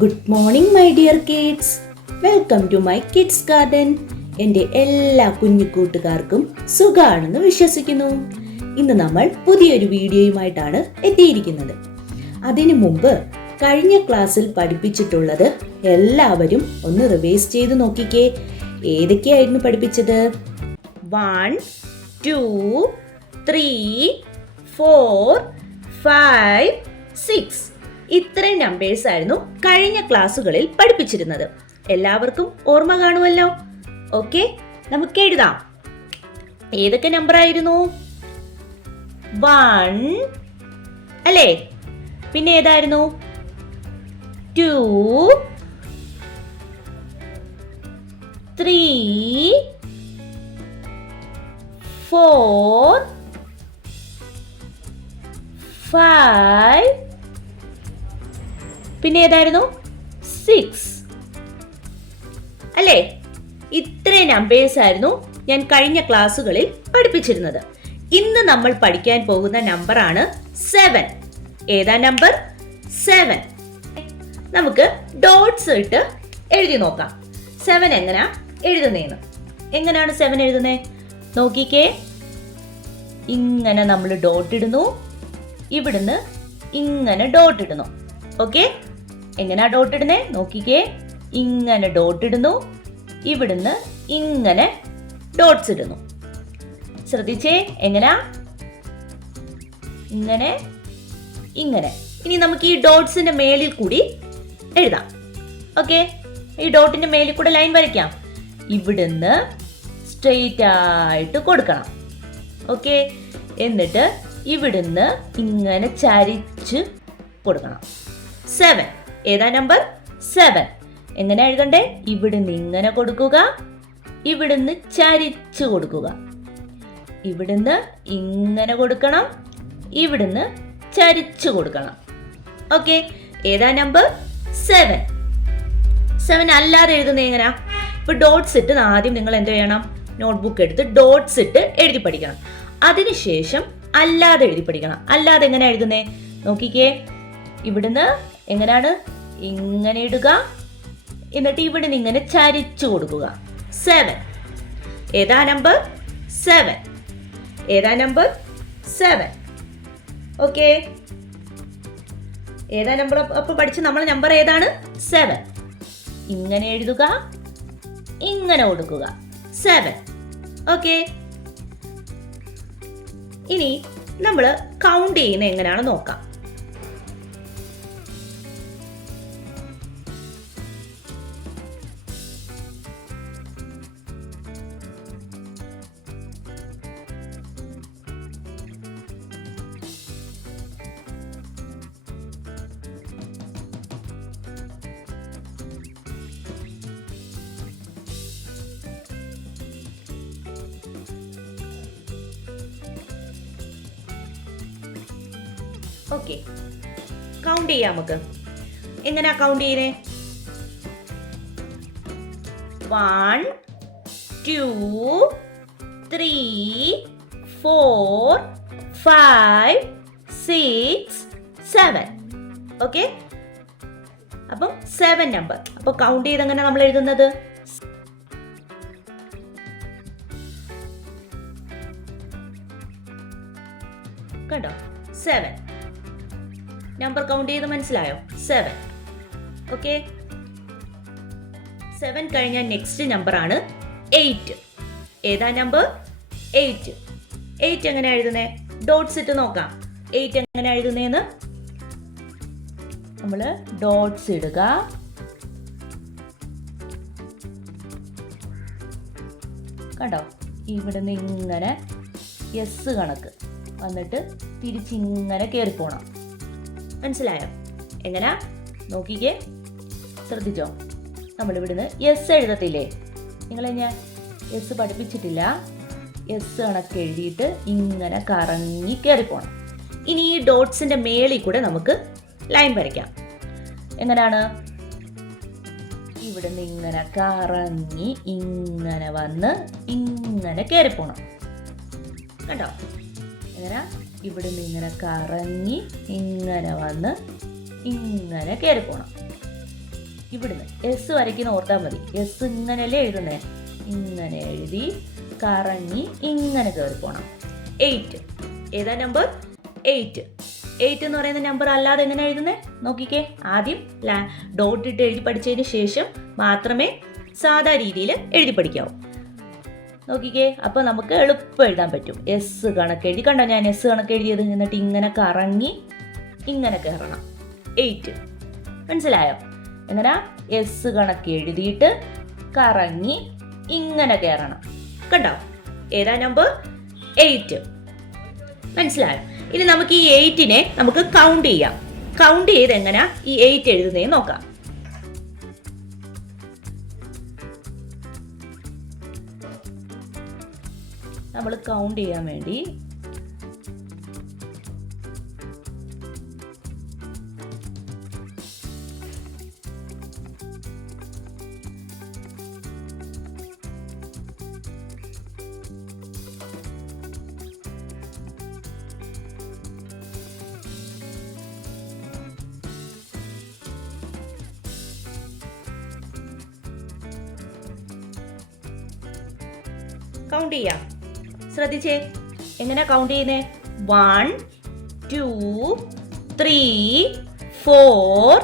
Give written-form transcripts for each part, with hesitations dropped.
Good morning my dear kids. Welcome to my kids garden. എൻ്റെ എല്ലാ കുഞ്ഞു കൂട്ടുകാർക്കും സുഖാണെന്ന് വിശ്വസിക്കുന്നു. ഇന്ന് നമ്മൾ പുതിയൊരു വീഡിയോയുമായിട്ടാണ് എത്തിയിരിക്കുന്നത്. അതിനു മുമ്പ് കഴിഞ്ഞ ക്ലാസ്സിൽ പഠിപ്പിച്ചിട്ടുള്ളത് എല്ലാവരും ഒന്ന് റിവൈസ് ചെയ്ത് നോക്കിക്കേ. ഏതൊക്കെയായിരുന്നു പഠിപ്പിച്ചത്? 1, 2, 3, 4, 5, 6 ഇത്രയും നമ്പേഴ്സ് ആയിരുന്നു കഴിഞ്ഞ ക്ലാസ്സുകളിൽ പഠിപ്പിച്ചിരുന്നത്. എല്ലാവർക്കും ഓർമ്മ കാണുമല്ലോ. ഓക്കെ, നമുക്ക് എഴുതാം. ഏതൊക്കെ നമ്പർ ആയിരുന്നു? 1 അല്ലേ? പിന്നെ ഏതായിരുന്നു? 2, 3, 4, 5, പിന്നെ ഏതായിരുന്നു? 6 അല്ലേ? ഇത്രയും നമ്പേഴ്സ് ആയിരുന്നു ഞാൻ കഴിഞ്ഞ ക്ലാസ്സുകളിൽ പഠിപ്പിച്ചിരുന്നത്. ഇന്ന് നമ്മൾ പഠിക്കാൻ പോകുന്ന നമ്പറാണ് 7. ഏതാ നമ്പർ? 7. നമുക്ക് ഡോട്ട്സ് ഇട്ട് എഴുതി നോക്കാം 7 എങ്ങനെയാ എഴുതുന്നതെന്ന്. എങ്ങനെയാണ് 7 എഴുതുന്നത്? നോക്കിക്കേ. ഇങ്ങനെ നമ്മൾ ഡോട്ട് ഇടുന്നു, ഇവിടുന്ന് ഇങ്ങനെ ഡോട്ട് ഇടുന്നു. ഓക്കെ, എങ്ങനെയാ ഡോട്ട് ഇടുന്നേ? നോക്കിക്കേ. ഇങ്ങനെ ഡോട്ട് ഇടുന്നു, ഇവിടുന്ന് ഇങ്ങനെ ഡോട്ട്സ് ഇടുന്നു. ശ്രദ്ധിച്ചേ. എങ്ങനെയാ? ഇങ്ങനെ ഇങ്ങനെ. ഇനി നമുക്ക് ഈ ഡോട്ട്സിന്റെ മേലിൽ കൂടി എഴുതാം. ഓക്കെ, ഈ ഡോട്ടിന്റെ മേലിൽ കൂടെ ലൈൻ വരയ്ക്കാം. ഇവിടുന്ന് സ്ട്രെയിറ്റ് ആയിട്ട് കൊടുക്കണം. ഓക്കെ, എന്നിട്ട് ഇവിടുന്ന് ഇങ്ങനെ ചരിച്ച് കൊടുക്കണം. 7. ഏതാ നമ്പർ? 7. എങ്ങനെ എഴുതണ്ടേ? ഇവിടുന്ന് ഇങ്ങനെ കൊടുക്കുക, ഇവിടുന്ന് ചരിച്ചു കൊടുക്കുക. ഇവിടുന്ന് ഇങ്ങനെ കൊടുക്കണം, ഇവിടുന്ന് ചരിച്ചു കൊടുക്കണം. ഓക്കെ, ഏതാ നമ്പർ? 7. 7 അല്ലാതെ എഴുതുന്നത് എങ്ങനെയാ? ഇപ്പൊ ഡോട്ട്സ് ഇട്ട് ആദ്യം നിങ്ങൾ എന്ത് ചെയ്യണം? നോട്ട്ബുക്ക് എടുത്ത് ഡോട്ട്സ് ഇട്ട് എഴുതി പഠിക്കണം. അതിനുശേഷം അല്ലാതെ എഴുതി പഠിക്കണം. അല്ലാതെ എങ്ങനെ എഴുതുന്നേ? നോക്കിക്കേ. ഇവിടുന്ന് എങ്ങനെയാണ്? ഇങ്ങനെ ഇടുക, എന്നിട്ട് ഇവിടുന്ന് ഇങ്ങനെ ചരിച്ചു കൊടുക്കുക. 7. ഏതാ നമ്പർ? 7. ഏതാ നമ്പർ? 7. ഓക്കെ, ഏതാ നമ്പർ? അപ്പൊ പഠിച്ച് നമ്മൾ നമ്പർ ഏതാണ്? 7. ഇങ്ങനെ എഴുതുക, ഇങ്ങനെ കൊടുക്കുക. 7. ഓക്കെ, ഇനി നമ്മൾ കൗണ്ട് ചെയ്യുന്ന എങ്ങനെയാണ് നോക്കാം. ഓക്കെ, കൗണ്ട് ചെയ്യാം നമുക്ക്. എങ്ങനെയാ കൗണ്ട് ചെയ്യുന്നേ? 1, 2, 3, 4, 5, 6, 7. ഓക്കെ, അപ്പം 7 നമ്പർ. അപ്പൊ കൗണ്ട് ചെയ്ത് എങ്ങനെ നമ്മൾ എഴുതുന്നത്? കണ്ടോ? 7 നമ്പർ കൗണ്ട് ചെയ്ത് മനസ്സിലായോ? 7. ഓക്കെ, 7 കഴിഞ്ഞാൽ നെക്സ്റ്റ് നമ്പർ ആണ് 8. ഏതാ നമ്പർ? 8. 8 എങ്ങനെ എഴുതുന്നേ? ഡോട്ട്സ് ഇട്ട് നോക്കാം. 8 എങ്ങനെ എഴുതുന്നേന്ന്. നമ്മള് ഡോട്ട്സ് ഇടുക, കണ്ടോ? ഇവിടുന്ന് ഇങ്ങനെ എസ് കണക്ക് വന്നിട്ട് തിരിച്ചിങ്ങനെ കയറിപ്പോണം. മനസ്സിലായോ? എങ്ങനാ? നോക്കിക്കേ, ശ്രദ്ധിച്ചോ. നമ്മളിവിടുന്ന് എസ് എഴുതത്തില്ലേ? നിങ്ങളെ ഞാൻ എസ് പഠിപ്പിച്ചിട്ടില്ല. എസ് കണക്ക് എഴുതിയിട്ട് ഇങ്ങനെ കറങ്ങി കയറിപ്പോണം. ഇനി ഈ ഡോട്ട്സിന്റെ മേളിൽ കൂടെ നമുക്ക് ലൈൻ വരയ്ക്കാം. എങ്ങനെയാണ്? ഇവിടുന്ന് ഇങ്ങനെ കറങ്ങി ഇങ്ങനെ വന്ന് ഇങ്ങനെ കയറിപ്പോണം. കണ്ടോ? എങ്ങനെ? ഇവിടുന്ന് ഇങ്ങനെ കറങ്ങി ഇങ്ങനെ വന്ന് ഇങ്ങനെ കയറി പോണം. ഇവിടുന്ന് എസ് വരയ്ക്കുന്ന ഓർത്താൽ മതി. എസ് ഇങ്ങനെയല്ലേ എഴുതുന്നേ, ഇങ്ങനെ എഴുതി കറങ്ങി ഇങ്ങനെ കയറി പോകണം. 8. ഏതാ നമ്പർ? 8. 8 എന്ന് പറയുന്ന നമ്പർ അല്ലാതെ എങ്ങനെ എഴുതുന്നേ നോക്കിക്കേ. ആദ്യം ഡോട്ട് ഇട്ട് എഴുതി പഠിച്ചതിന് ശേഷം മാത്രമേ സാധാ രീതിയിൽ എഴുതി പഠിക്കാവൂ. നോക്കിക്കേ, അപ്പോൾ നമുക്ക് എളുപ്പം എഴുതാൻ പറ്റും. എസ് കണക്ക് എഴുതി, കണ്ടോ ഞാൻ എസ് കണക്ക് എഴുതിയത്. എന്നിട്ട് ഇങ്ങനെ കറങ്ങി ഇങ്ങനെ കയറണം. 8 മനസ്സിലായോ? എങ്ങനെ? എസ് കണക്ക് എഴുതിയിട്ട് കറങ്ങി ഇങ്ങനെ കയറണം. കണ്ടോ? ഏതാ നമ്പർ? 8. മനസ്സിലായോ? ഇനി നമുക്ക് ഈ 8നെ നമുക്ക് കൗണ്ട് ചെയ്യാം. കൗണ്ട് ചെയ്ത് എങ്ങനെയാ ഈ 8 എഴുതുന്നതെന്ന് നോക്കാം. നമ്മൾ കൗണ്ട് ചെയ്യാൻ വേണ്ടി കൗണ്ട് ചെയ്യാം. ശ്രദ്ധിച്ചേ, എങ്ങനെ കൗണ്ട് ചെയ്യുന്നേ? 1 2 3 4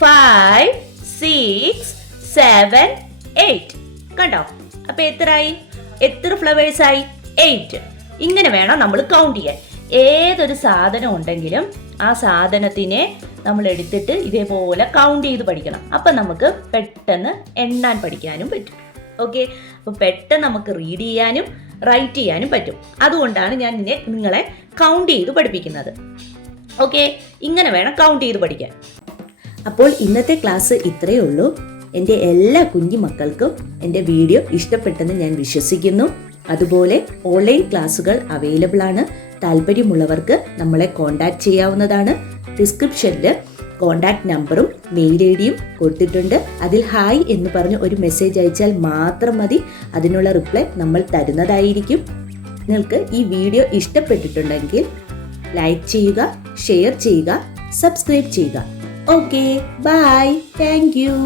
5 6 7 8. കണ്ടോ? അപ്പൊ എത്രയായി? എത്ര ഫ്ലവേഴ്സ് ആയി? 8. ഇങ്ങനെ വേണം നമ്മൾ കൗണ്ട് ചെയ്യാൻ. ഏതൊരു സാധനം ഉണ്ടെങ്കിലും ആ സാധനത്തിനെ നമ്മൾ എടുത്തിട്ട് ഇതേപോലെ കൗണ്ട് ചെയ്ത് പഠിക്കണം. അപ്പം നമുക്ക് പെട്ടെന്ന് എണ്ണാൻ പഠിക്കാനും പറ്റും. ഓക്കെ, അപ്പോൾ പെട്ടെന്ന് നമുക്ക് റീഡ് ചെയ്യാനും റൈറ്റ് ചെയ്യാനും പറ്റും. അതുകൊണ്ടാണ് ഞാൻ നിങ്ങളെ കൗണ്ട് ചെയ്ത് പഠിപ്പിക്കുന്നത്. ഓക്കെ, ഇങ്ങനെ വേണം കൗണ്ട് ചെയ്ത് പഠിക്കാൻ. അപ്പോൾ ഇന്നത്തെ ക്ലാസ് ഇത്രയേ ഉള്ളൂ. എൻ്റെ എല്ലാ കുഞ്ഞു മക്കൾക്കും എൻ്റെ വീഡിയോ ഇഷ്ടപ്പെട്ടെന്ന് ഞാൻ വിശ്വസിക്കുന്നു. അതുപോലെ ഓൺലൈൻ ക്ലാസ്സുകൾ അവൈലബിൾ ആണ്. താല്പര്യമുള്ളവർക്ക് നമ്മളെ കോൺടാക്ട് ചെയ്യാവുന്നതാണ്. ഡിസ്ക്രിപ്ഷനിൽ കോൺടാക്ട് നമ്പറും മെയിൽ ഐ ഡിയും കൊടുത്തിട്ടുണ്ട്. അതിൽ ഹായ് എന്ന് പറഞ്ഞ് ഒരു മെസ്സേജ് അയച്ചാൽ മാത്രം മതി. അതിനുള്ള റിപ്ലൈ നമ്മൾ തരുന്നതായിരിക്കും. നിങ്ങൾക്ക് ഈ വീഡിയോ ഇഷ്ടപ്പെട്ടിട്ടുണ്ടെങ്കിൽ ലൈക്ക് ചെയ്യുക, ഷെയർ ചെയ്യുക, സബ്സ്ക്രൈബ് ചെയ്യുക. Okay, bye, thank U.